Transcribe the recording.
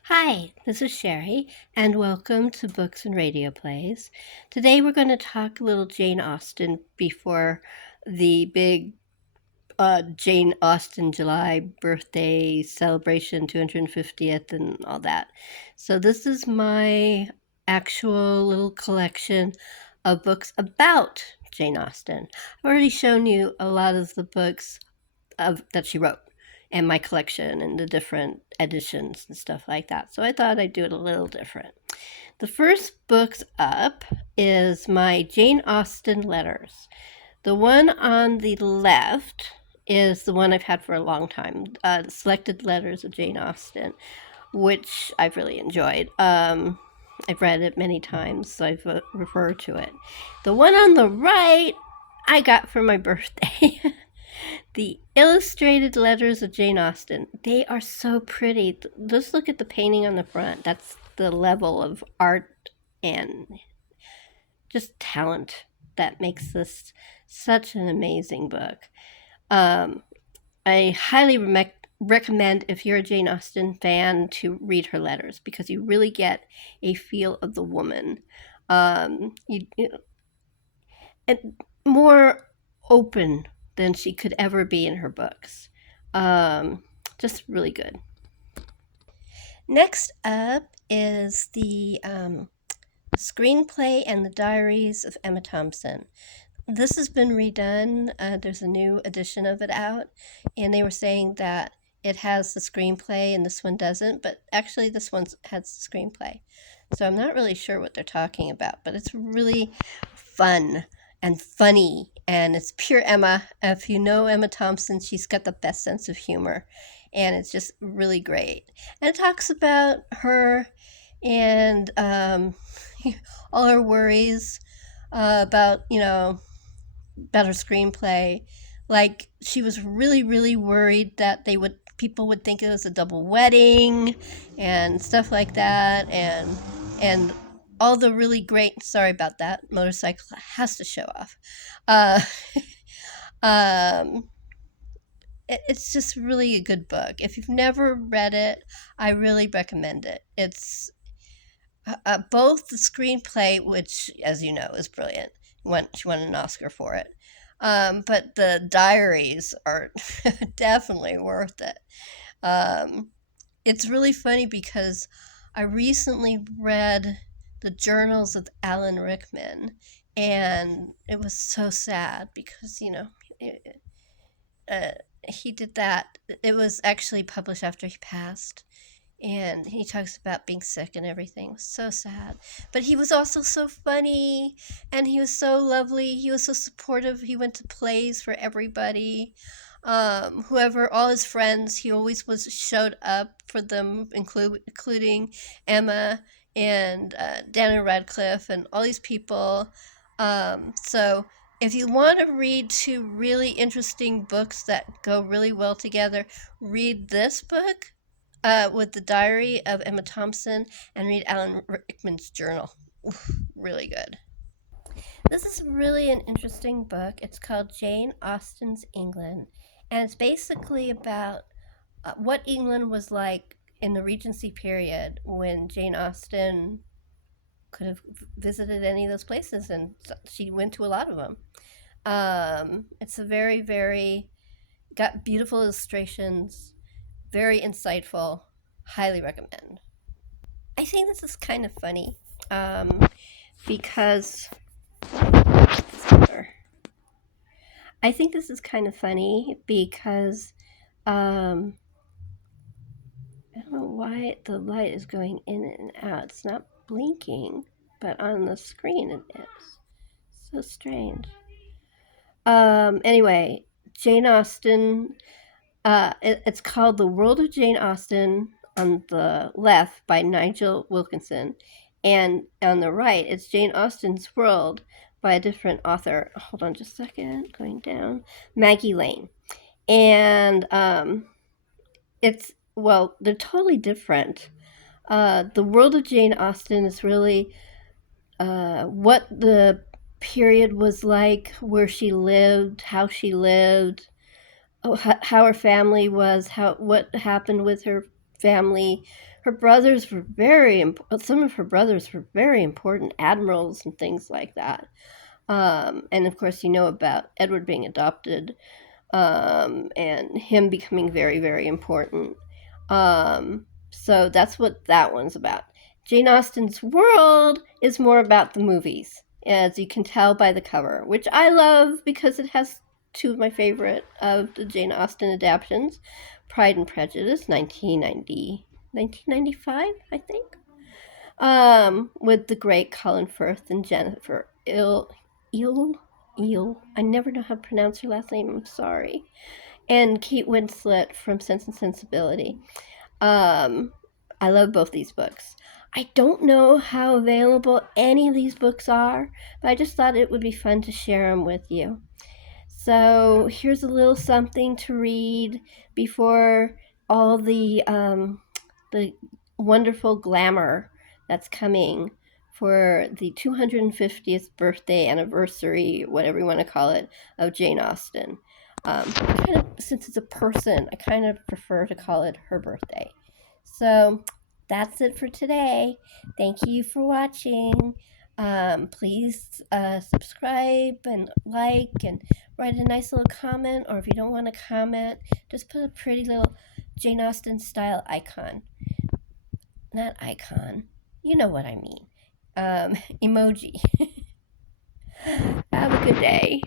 Hi, this is Sherri, and welcome to Books and Radio Plays. Today we're going to talk a little Jane Austen before the big Jane Austen July birthday celebration, 250th, and all that. So, this is my actual little collection of books about Jane Austen. I've already shown you a lot of the books that she wrote and my collection and the different editions and stuff like that. So I thought I'd do it a little different. The first books up is my Jane Austen letters. The one on the left is the one I've had for a long time, the Selected Letters of Jane Austen, which I've really enjoyed. I've read it many times, so I've referred to it. The one on the right I got for my birthday. The illustrated letters of Jane Austen. They are so pretty. Just look at the painting on the front. That's the level of art and just talent that makes this such an amazing book. I highly recommend, if you're a Jane Austen fan, to read her letters because you really get a feel of the woman. And more open than she could ever be in her books. Just really good. Next up is the screenplay and the diaries of Emma Thompson. This has been redone. There's a new edition of it out, and they were saying that it has the screenplay and this one doesn't, but actually this one has the screenplay. So I'm not really sure what they're talking about, but it's really fun and funny, and it's pure Emma. If you know Emma Thompson, she's got the best sense of humor, and it's just really great. And it talks about her and all her worries about, about her screenplay. Like, she was really, really worried that people would think it was a double wedding and stuff like that, and all the really great, sorry about that, motorcycle has to show off. Uh, um, it's just really a good book. If you've never read it, I really recommend it. It's both the screenplay, which, as you know, is brilliant. She won an Oscar for it. But the diaries are definitely worth it. It's really funny because I recently read the journals of Alan Rickman, and it was so sad because, uh, he did that. It was actually published after he passed, and he talks about being sick and everything. It was so sad. But he was also so funny, and he was so lovely. He was so supportive. He went to plays for everybody. Whoever, all his friends, he always showed up for them, including Emma and Daniel Radcliffe and all these people. So if you want to read two really interesting books that go really well together, read this book with the diary of Emma Thompson and read Alan Rickman's journal. Oof, really good. This is really an interesting book. It's called Jane Austen's England, and it's basically about what England was like in the Regency period when Jane Austen could have visited any of those places, and she went to a lot of them. It's a very, very, got beautiful illustrations, very insightful. Highly recommend. I think this is kind of funny because I think this is kind of funny because I don't know why the light is going in and out. It's not blinking, but on the screen it is. So strange. Anyway, Jane Austen. It's called The World of Jane Austen on the left by Nigel Wilkinson, and on the right it's Jane Austen's World by a different author. Hold on just a second, going down. Maggie Lane. And they're totally different. The World of Jane Austen is really what the period was like, where she lived, how she lived, how her family was, what happened with her family her brothers were some of her brothers were very important admirals and things like that. And of course, you know about Edward being adopted, and him becoming very, very important. So that's what that one's about. Jane Austen's world is more about the movies, as you can tell by the cover, which I love because it has two of my favorite of the Jane Austen adaptations, Pride and Prejudice, 1995, I think, with the great Colin Firth and Jennifer Eel. I never know how to pronounce her last name. I'm sorry. And Kate Winslet from Sense and Sensibility. Um, I love both these books. I don't know how available any of these books are, but I just thought it would be fun to share them with you. So here's a little something to read before all the wonderful glamour that's coming for the 250th birthday anniversary, whatever you want to call it, of Jane Austen. Since it's a person, I kind of prefer to call it her birthday. So that's it for today. Thank you for watching. Please subscribe and like and write a nice little comment, or if you don't want to comment, just put a pretty little Jane Austen style icon. Not icon. You know what I mean. Emoji. Have a good day.